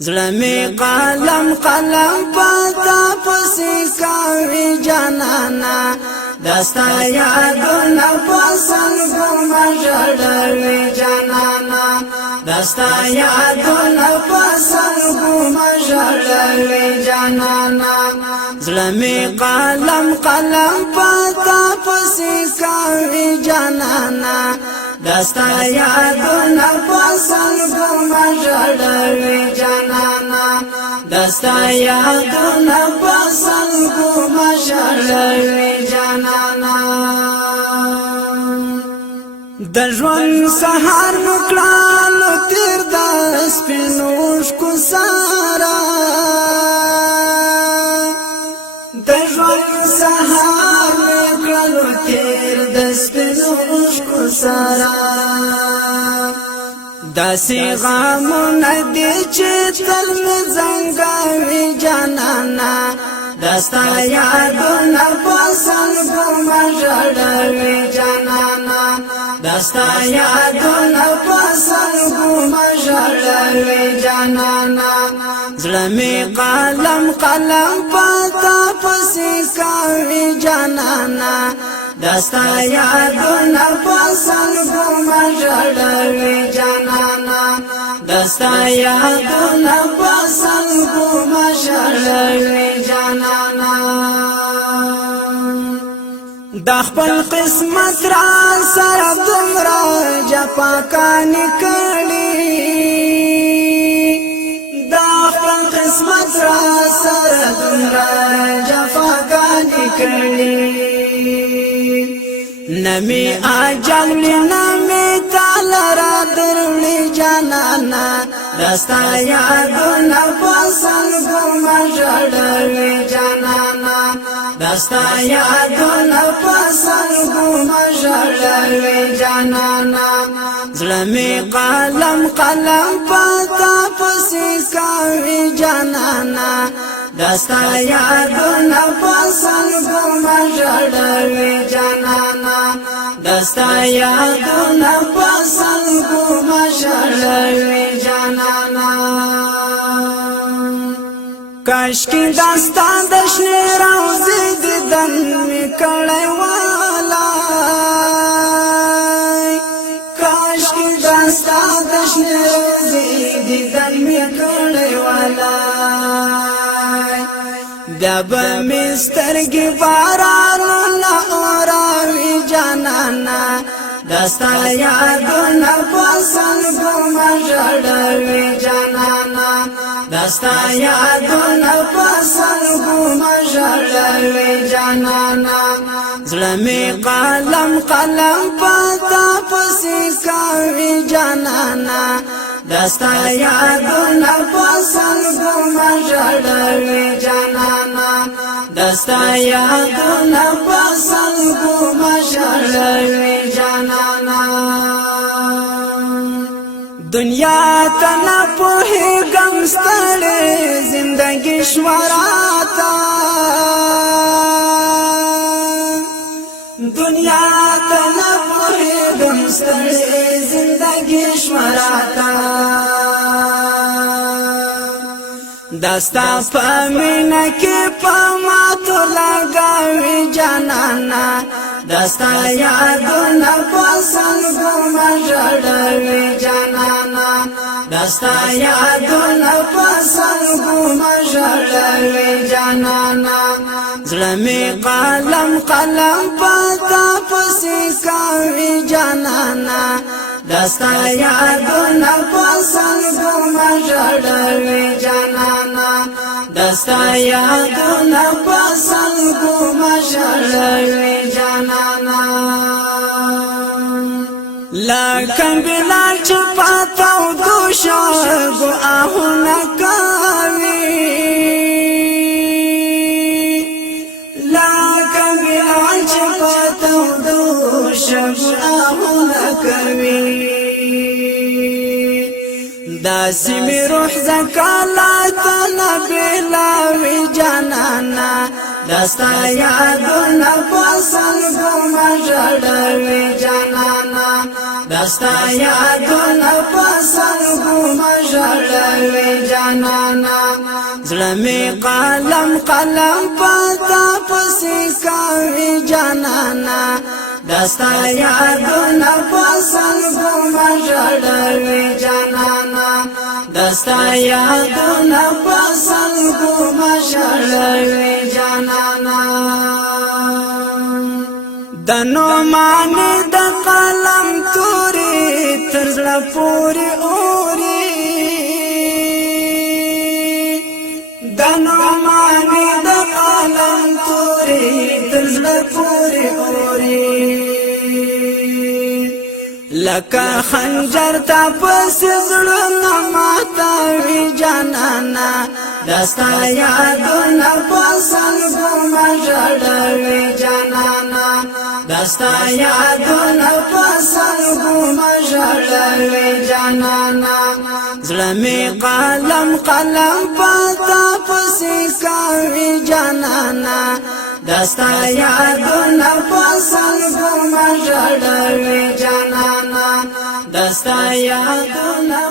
زلمی قلم پتا پسی کاوی جانانا دستا یادونا پسنگو مجڑوی جانانا دستا یادونا پسنگو مجڑوی جانانا زلمی قلم پتا پسی کاوی جانانا دستا یادونا پسنگو مجڑوی جانانا دستا یادونا پسنگو مجڑوی جانانا د ژوند سهار نکړه تیر د سپینو شکو سارا د ژوند سهار نکړه تیر د سپینو شکو سارا داسې غمونه دي چې تل مې زنګوي جانانا دستا یادونه پسنګو مجړوي جانانا دستا یادونه پسنګو مجړوي جانانا زړه مې قلم پتا پسې کوي جانانا دستا یادونا پسنگو مجڑوی جانانا دستا یادونا پسنگو مجڑوی جانانا دا خپل قسمت را سر دمرا جپاکانی کړي دا خپل قسمت را سر دمرا جپاکانی کړي نمی آجل نمی تالرا درلی جانانا دستا یادونا پسنگو مجڑوی جانانا دستا یادونا پسنگو مجڑوی جانانا زلمی قلم پتا پسی کوي جانانا دستا یادونا پسنگو مجڑوی جانانا دستا یادونا پسنگو مجڑوی جانانا کاشکی دستا دشنی روزی دیدن می کڑی والا کاشکی دستا دشنی روزی دیدن می کڑی والا دب مسترگی بارانو لغراوی جانانا دستا یادونا پسنگو مجڑوی جانانا دستا یادونا پسنگو مجڑوی جانانا زلمی قلم پتا پسی کوي جانانا دستا یادونا پسنگو مجڑوی جانانا دستا یادونا پسنگو مجڑوی جانانا دنیا تنا پوهیږم ستړې زندگی شوراتا دنیا تنا پوهیږم ستړې زندگی شوراتا دستا پمینا کې پماتو لګاوي جانانا دستا یادونا پسنگو مجڑوی جانانا دستا یادونا پسنگو مجڑوی جانانا زلمی قلم پتا پسی کوي جانانا دستا یادونا پسنگو مجڑوی جانانا دستا یادونا پسنگو مجڑوی جانانا لکن بلال چې پاتاو دوشو آهونا کوي لکن بلال چې پاتاو دوشو آهونا کوي داسې می روح زکالات نبلاوی جانانا دستا یادونه پسند گما ژړوي جانانا دستا یادونه پسند گما ژړوي جانانا زړه می قلم قلم پتا پسې کوي جانانا دستا یادونه پسند گما ژړوي جانانا دستا یادونه پسند گما ژړوي جانانا دنو معنی د قلم توري تر زړه پورې اوري دنو معنی د قلم توري تر زړه پورې اوري لکه خنجر تا پس زړه ماتوي جانانا دستا یادونه پسند گما ژړوي جانانا دستا یادونه پسند گما ژړوي جانانا زړه می قلم قلم پتا پسې کوي جانانا دستا یادونه پسند گما ژړوي جانانا دستا یادونه